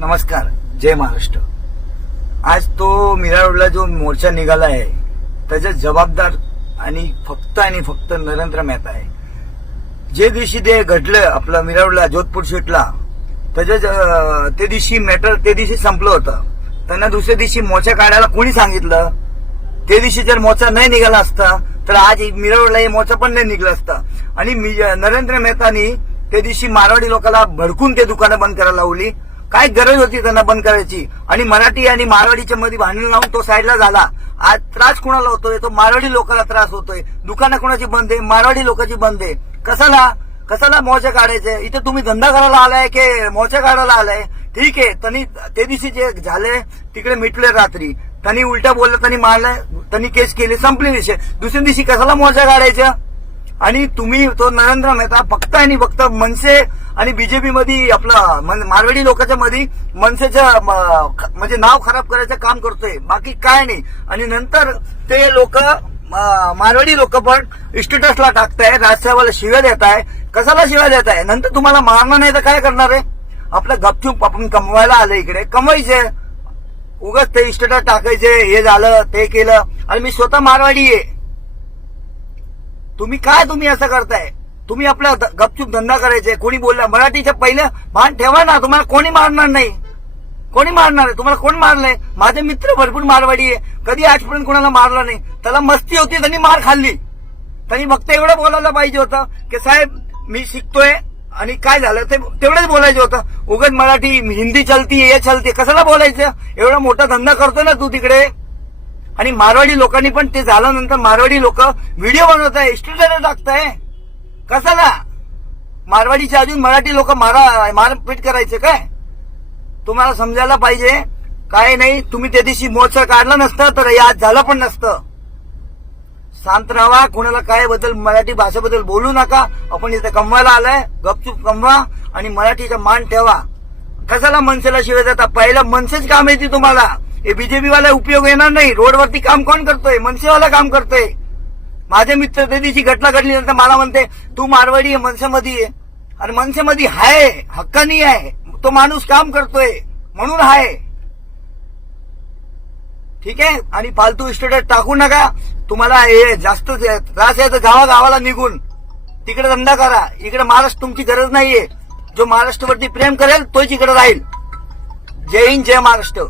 नमस्कार जय महाराष्ट्र. आज तो मीरा रोडला जो मोर्चा निघाला आहे त्याचा जबाबदार आणि फक्त आणि फक्त नरेंद्र मेहता आहे. जे दिवशी ते घडलं आपलं मीरा रोडला जोधपूर सीटला त्याच्या ते दिवशी मॅटर ते दिवशी संपलं होतं. त्यांना दुसऱ्या दिवशी मोर्चा काढायला कोणी सांगितलं? ते दिवशी जर मोर्चा नाही निघाला असता तर आज मीरा रोडला हे मोर्चा पण नाही निघला असता. आणि मी- नरेंद्र मेहतानी त्या दिवशी मारवाडी लोकांना भडकून ते दुकानं बंद करायला लावली. काय गरज होती त्यांना बंद करायची? आणि मराठी आणि मारवाडीच्या मध्ये भांडण लावून तो साईडला झाला. आज त्रास कोणाला होतोय? तो मारवाडी लोकांना त्रास होतोय. दुकानं कोणाची बंद आहे? मारवाडी लोकांची बंद आहे. कसाला कसाला मोर्चा काढायचे इथे तुम्ही धंदा करायला आलाय की मोर्चा काढायला आलाय? ठीक आहे. त्यांनी ते दिवशी जे झाले तिकडे मिटले रात्री. त्यांनी उलट्या बोललं त्यांनी मारलं त्यांनी केस केली संपली विषय. दुसऱ्या दिवशी कसाला मोर्चा काढायचा? आणि तुम्ही तो नरेंद्र मेहता फक्त आणि फक्त मनसे आणि बीजेपी मध्ये आपला मारवाडी लोकांच्या मध्ये मनसेच्या म्हणजे नाव खराब करायचं काम करतोय. बाकी काय नाही. आणि नंतर ते लोक मारवाडी लोक पण स्टेटसला टाकताय राजसाहेबाला शिव्या देत आहे कशाला शिव्या देत आहे नंतर तुम्हाला मारणार नाही तर काय करणार आहे? आपलं गपचूप आपण कमवायला आलं इकडे. कमवायचे. उगाच ते स्टेटस टाकायचे हे झालं ते केलं. आणि मी स्वतः मारवाडी आहे. तुम्ही काय तुम्ही असं करताय? तुम्ही आपला गपचूप धंदा करायचे कोणी बोलला मराठीच्या पहिलं भान ठेवा ना तुम्हाला कोणी मारणार नाही. कोणी मारणार आहे तुम्हाला कोण मारलंय माझे मित्र भरपूर मारवाडी आहे. कधी आजपर्यंत कोणाला मारलं नाही? त्याला मस्ती होती त्यांनी मार खाल्ली. त्यांनी फक्त एवढं बोलायला पाहिजे होतं की साहेब मी शिकतोय आणि काय झालं ते तेवढंच बोलायचं होतं. उगत मराठी हिंदी चलती हे चलते कशाला बोलायचं? एवढा मोठा धंदा करतोय ना तू तिकडे. आणि मारवाडी लोकांनी पण ते झाल्यानंतर मारवाडी लोक व्हिडिओ बनवत आहे स्टेटस टाकताय. कसाला मारवाडीच्या अजून मराठी लोक मारा मारपीट करायचे काय? तुम्हाला समजायला पाहिजे. काय नाही तुम्ही त्या दिवशी मोर्चा काढला नसतं तर याद आज झालं पण नसतं. शांत राहा कोणाला काय बद्दल मराठी भाषेबद्दल बोलू नका. आपण इथे कमवायला आलाय गपचूप कमवा आणि मराठीचा मान ठेवा. कशाला मनसेला शिवाय जाता पहिलं मनसेच काम येते तुम्हाला. हे बीजेपी वाला उपयोग येणार नाही. रोडवरती काम कोण करतोय? मनसेवाला काम करतोय. माझे मित्र त्या दिवशी घटना घडली नंतर मला म्हणते तू मारवाडी आहे मनसेमध्ये आहे. आणि मनसेमध्ये आहे हक्कानी आहे. तो माणूस काम करतोय म्हणून आहे. ठीक आहे? आणि फालतू स्टेटस टाकू नका. तुम्हाला हे जास्त त्रास आहे तर गावा गावाला निघून. तिकडे धंदा करा. इकडे महाराष्ट्र तुमची गरज नाहीये. जो महाराष्ट्रावरती प्रेम करेल तोच इकडे राहील. जय हिंद जय महाराष्ट्र.